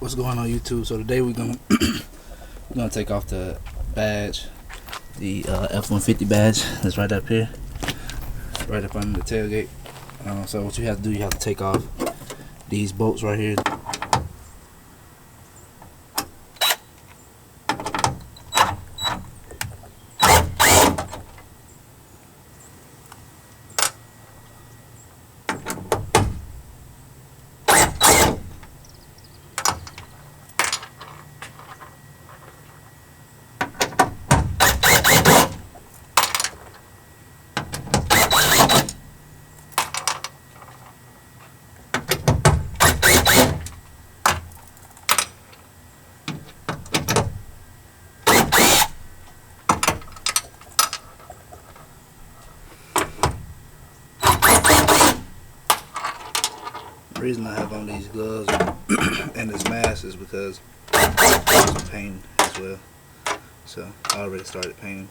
What's going on YouTube? So today we're gonna take off the badge, the F150 badge that's right up here, right up under the tailgate. So what you have to do, you have to take off these bolts right here. The reason I have on these gloves and this mask is because I'm painting as well. So I already started painting.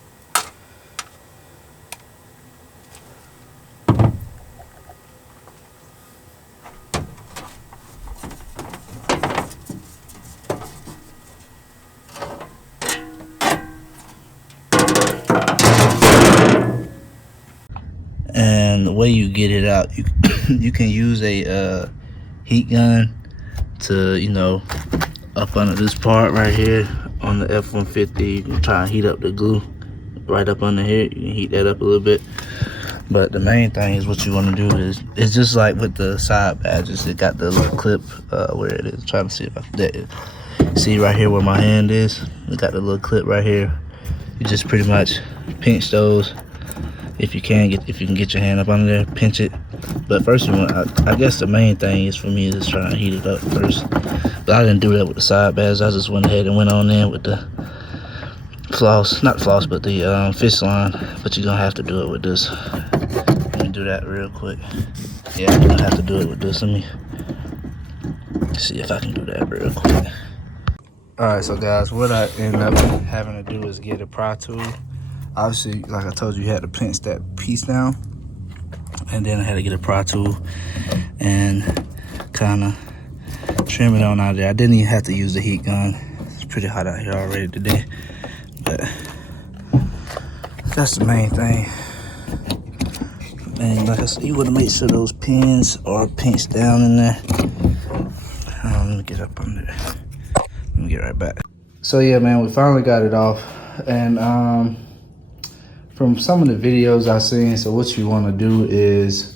And the way you get it out, you can use a heat gun to, up under this part right here on the F150. You can try and heat up the glue right up under here. You can heat that up a little bit. But the main thing is what you want to do is, it's just like with the side badges. It got the little clip where it is. Trying to see if I can see right here where my hand is. It got the little clip right here. You just pretty much pinch those. If you can get your hand up under there, pinch it. But first you want, I guess the main thing is for me is trying to heat it up first. But I didn't do that with the side badge. I just went ahead and went on in with the not floss, but the fish line. But you're gonna have to do it with this. Let me do that real quick. Yeah, you're gonna have to do it with this. Let me see if I can do that real quick. Alright, so guys, what I end up having to do is get a pry tool. Obviously, like I told you had to pinch that piece down, and then I had to get a pry tool and kind of trim it on out of there. I didn't even have to use the heat gun. It's pretty hot out here already today, but that's the main thing. And like I said, you want to make sure those pins are pinched down in there. Let me get up under there. Let me get right back. So yeah, man, we finally got it off, and from some of the videos I've seen, so what you want to do is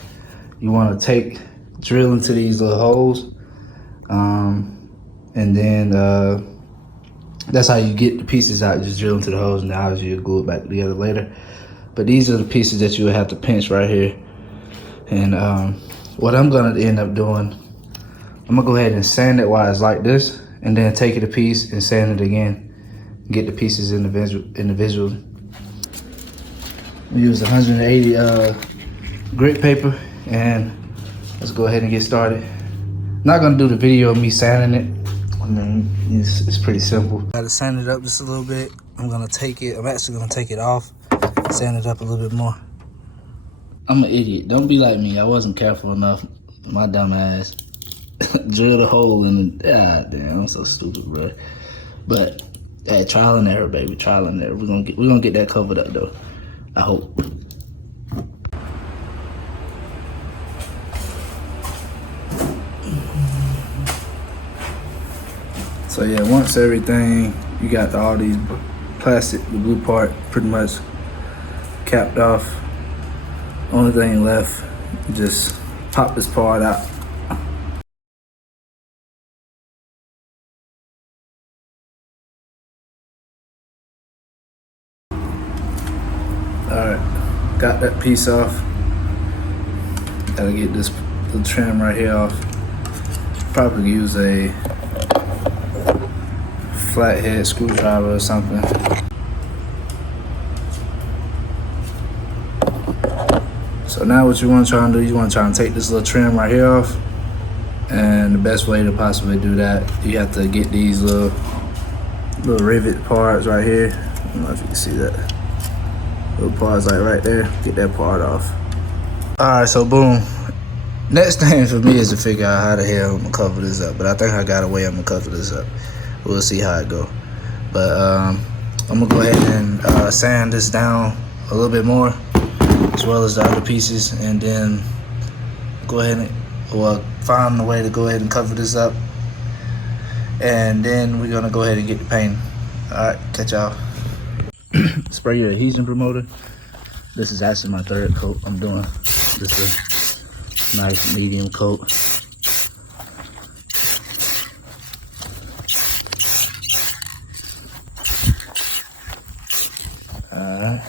you want to drill into these little holes, and then that's how you get the pieces out. Just drill into the holes, and obviously you'll glue it back together later. But these are the pieces that you will have to pinch right here. And what I'm gonna end up doing, I'm gonna go ahead and sand it while it's like this, and then take it a piece and sand it again, get the pieces individually. We use 180 grit paper, and let's go ahead and get started. Not gonna do the video of me sanding it. I mean, it's pretty simple. Gotta sand it up just a little bit. I'm actually gonna take it off, sand it up a little bit more. I'm an idiot. Don't be like me. I wasn't careful enough. My dumb ass drilled a hole in it. God damn, I'm so stupid, bro. But hey, trial and error, baby. Trial and error. We're gonna get that covered up though. I hope. So yeah, once everything, you got all these plastic, the blue part pretty much capped off. Only thing left, just pop this part out. Alright, got that piece off. Gotta get this little trim right here off. Probably use a flathead screwdriver or something. So now what you want to try and do, you want to try and take this little trim right here off. And the best way to possibly do that, you have to get these little rivet parts right here. I don't know if you can see that. Little parts like right there, get that part off. All right, so boom, Next thing for me is to figure out how the hell I'm gonna cover this up. But I think I got a way I'm gonna cover this up. We'll see how it go. But I'm gonna go ahead and sand this down a little bit more, as well as the other pieces, and then go ahead and find a way to go ahead and cover this up. And then we're gonna go ahead and get the paint. Alright, catch y'all. Spray your adhesion promoter. This is actually my third coat I'm doing. Just a nice medium coat. Alright.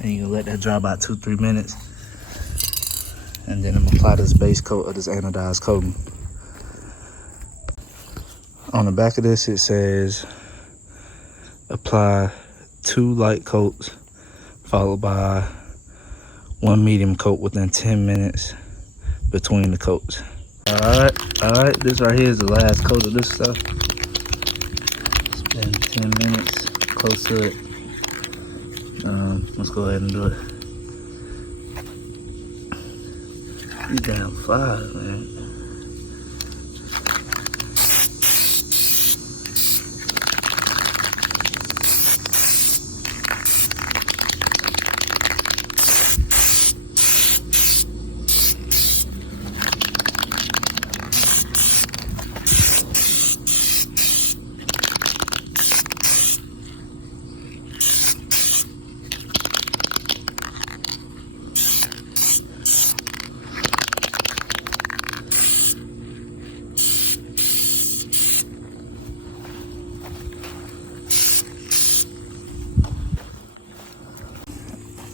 And you can let that dry about 2-3 minutes. And then I'm gonna apply this base coat of this anodized coating. On the back of this it says apply 2 light coats followed by 1 medium coat within 10 minutes between the coats. Alright, this right here is the last coat of this stuff. It's been 10 minutes, close to it. Let's go ahead and do it. These damn flies, man.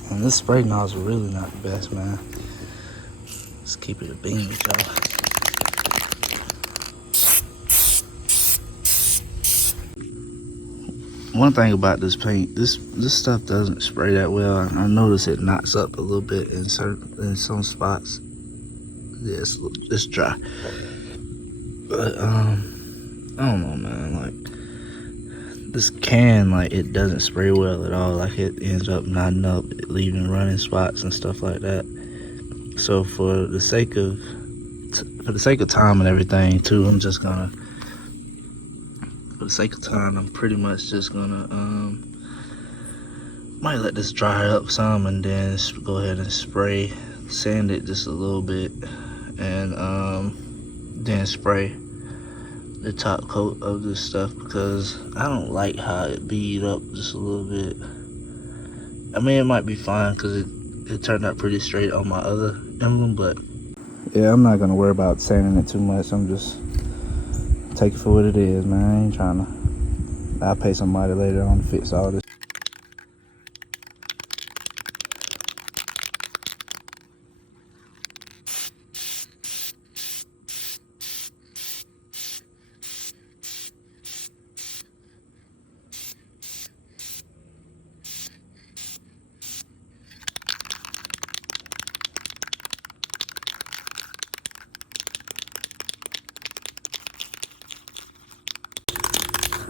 And this spray nozzle really not the best, man. Let's keep it a beam with y'all. One thing about this paint, this stuff doesn't spray that well. I notice it knocks up a little bit in some spots. Yeah, it's dry. But I don't know, man. Like this can, like it doesn't spray well at all. Like it ends up knotting up, leaving running spots and stuff like that. So for the sake of time and everything too, I'm just gonna, for the sake of time, I'm pretty much just gonna might let this dry up some and then go ahead and spray, sand it just a little bit, and then spray the top coat of this stuff, because I don't like how it bead up just a little bit. I mean, it might be fine because it turned out pretty straight on my other emblem, but yeah, I'm not gonna worry about sanding it too much. I'm just take it for what it is, man. I ain't trying to, I'll pay somebody later on to fix all this.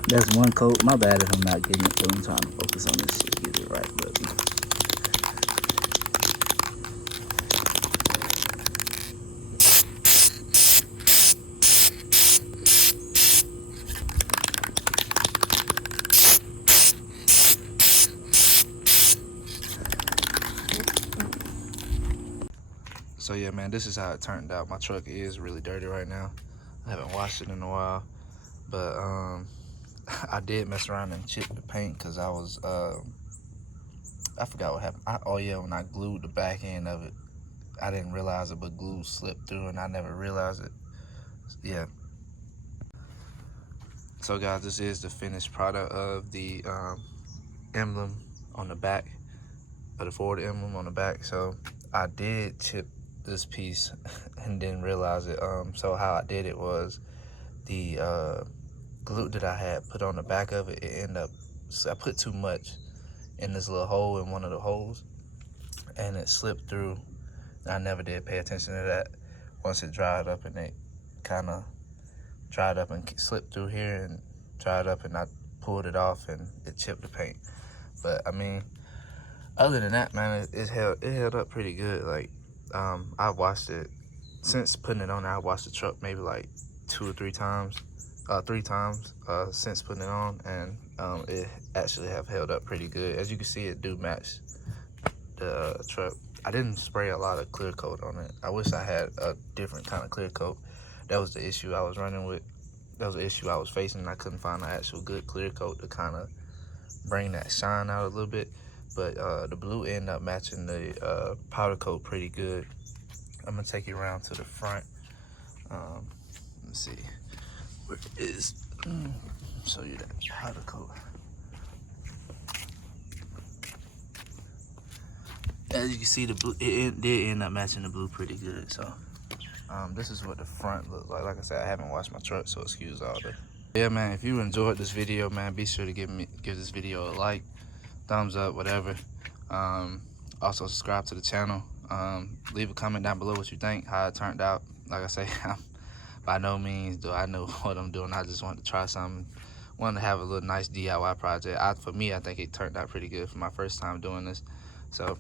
That's one coat. My bad if I'm not getting it, but I'm trying to focus on this shit, get it right. But so yeah, man, this is how it turned out. My truck is really dirty right now. I haven't washed it in a while, but I did mess around and chip the paint because I was I forgot what happened. Oh yeah, when I glued the back end of it, I didn't realize it, but glue slipped through and I never realized it. Yeah. So guys, this is the finished product of the emblem on the back, of the Ford emblem on the back. So I did chip this piece and didn't realize it. So how I did it was the glue that I had put on the back of it, ended up, so I put too much in this little hole in one of the holes and it slipped through. I never did pay attention to that. Once it dried up, and it kind of dried up and slipped through here and dried up, and I pulled it off and it chipped the paint. But I mean, other than that, man, it held up pretty good. Like, I washed it since putting it on there. I washed the truck maybe like 2 or 3 times, 3 times since putting it on, and it actually have held up pretty good. As you can see, it do match the truck. I didn't spray a lot of clear coat on it. I wish I had a different kind of clear coat. That was the issue I was running with. That was the issue I was facing. I couldn't find an actual good clear coat to kind of bring that shine out a little bit. But the blue ended up matching the powder coat pretty good. I'm gonna take you around to the front. Let's see where it is. Show you that powder coat. As you can see, the blue it did end up matching the blue pretty good. So this is what the front looked like. Like I said, I haven't washed my truck, so excuse all the. Yeah, man. If you enjoyed this video, man, be sure to give this video a like, thumbs up, whatever. Also subscribe to the channel. Leave a comment down below what you think, how it turned out. Like I say, by no means do I know what I'm doing. I just wanted to try something. Wanted to have a little nice DIY project. For me, I think it turned out pretty good for my first time doing this. So